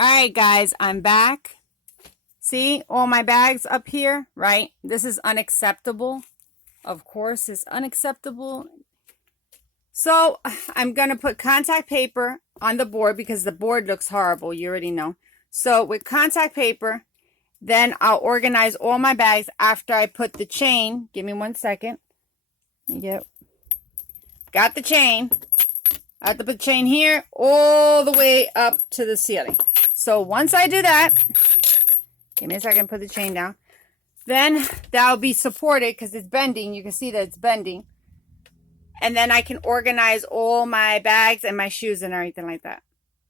All right, guys, I'm back. See all my bags up here, right? This is unacceptable. Of course, it's unacceptable. So I'm going to put contact paper on the board because the board looks horrible. You already know. So with contact paper, then I'll organize all my bags after I put the chain. Give me 1 second. Yep. Got the chain. I have to put the chain here all the way up to the ceiling. So once I do that, give me a second, put the chain down. Then that'll be supported because it's bending. You can see that it's bending. And then I can organize all my bags and my shoes and everything like that.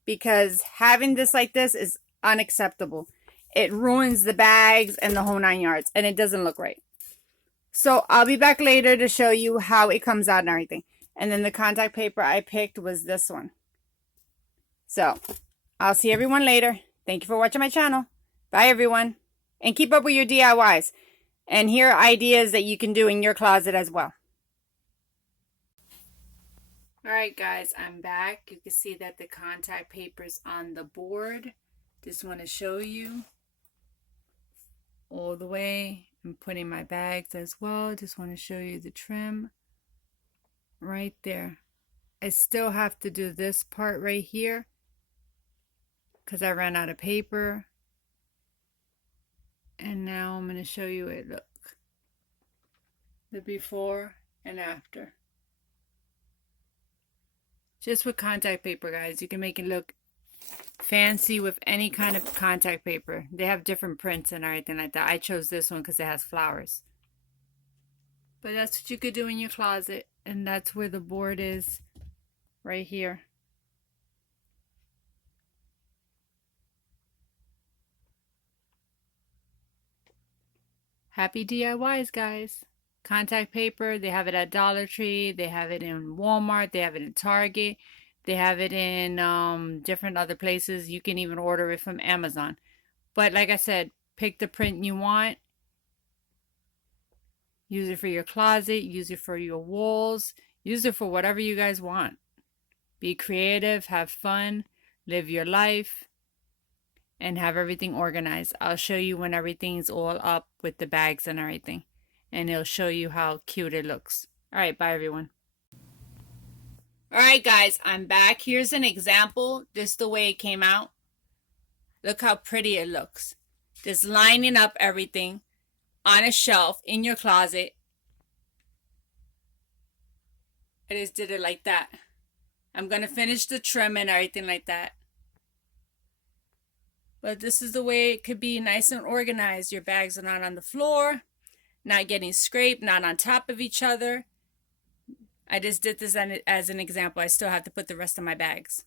Because having this like this is unacceptable. It ruins the bags and the whole 9 yards. And it doesn't look right. So I'll be back later to show you how it comes out and everything. And then the contact paper I picked was this one. So I'll see everyone later. Thank you for watching my channel. Bye, everyone. And keep up with your DIYs. And here are ideas that you can do in your closet as well. Alright, guys, I'm back. You can see that the contact paper's on the board. Just want to show you all the way. I'm putting my bags as well. Just want to show you the trim right there. I still have to do this part right here because I ran out of paper. And now I'm going to show you it. Look, the before and after. Just with contact paper, guys. You can make it look fancy with any kind of contact paper. They have different prints and everything like that. I chose this one because it has flowers. But that's what you could do in your closet. And that's where the board is. Right here. Happy DIYs, guys. Contact paper, they have it at Dollar Tree, they have it in Walmart, they have it in Target, they have it in different other places. You can even order it from Amazon. But like I said, pick the print you want. Use it for your closet, use it for your walls, use it for whatever you guys want. Be creative, have fun, live your life, and have everything organized. I'll show you when everything's all up with the bags and everything. And it'll show you how cute it looks. Alright, bye everyone. Alright guys, I'm back. Here's an example. This is the way it came out. Look how pretty it looks. Just lining up everything on a shelf in your closet. I just did it like that. I'm going to finish the trim and everything like that. But this is the way it could be nice and organized. Your bags are not on the floor. Not getting scraped, not on top of each other. I just did this as an example. I still have to put the rest of my bags.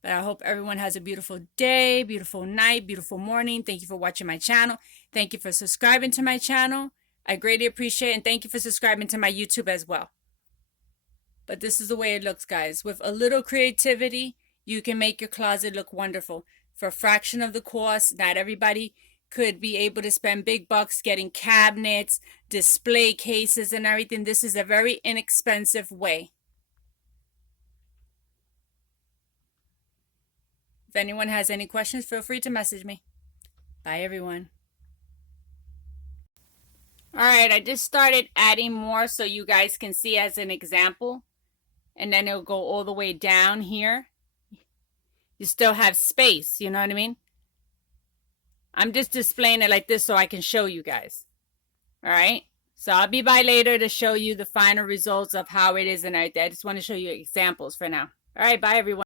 But I hope everyone has a beautiful day, beautiful night, beautiful morning. Thank you for watching my channel. Thank you for subscribing to my channel. I greatly appreciate it. And thank you for subscribing to my YouTube as well. But this is the way it looks, guys. With a little creativity, you can make your closet look wonderful. For a fraction of the cost, not everybody could be able to spend big bucks getting cabinets, display cases, and everything. This is a very inexpensive way. If anyone has any questions, feel free to message me. Bye, everyone. Alright, I just started adding more so you guys can see as an example. And then it'll go all the way down here. You still have space, you know what I mean? I'm just displaying it like this so I can show you guys. Alright? So I'll be by later to show you the final results of how it is and everything. I just want to show you examples for now. Alright, bye everyone.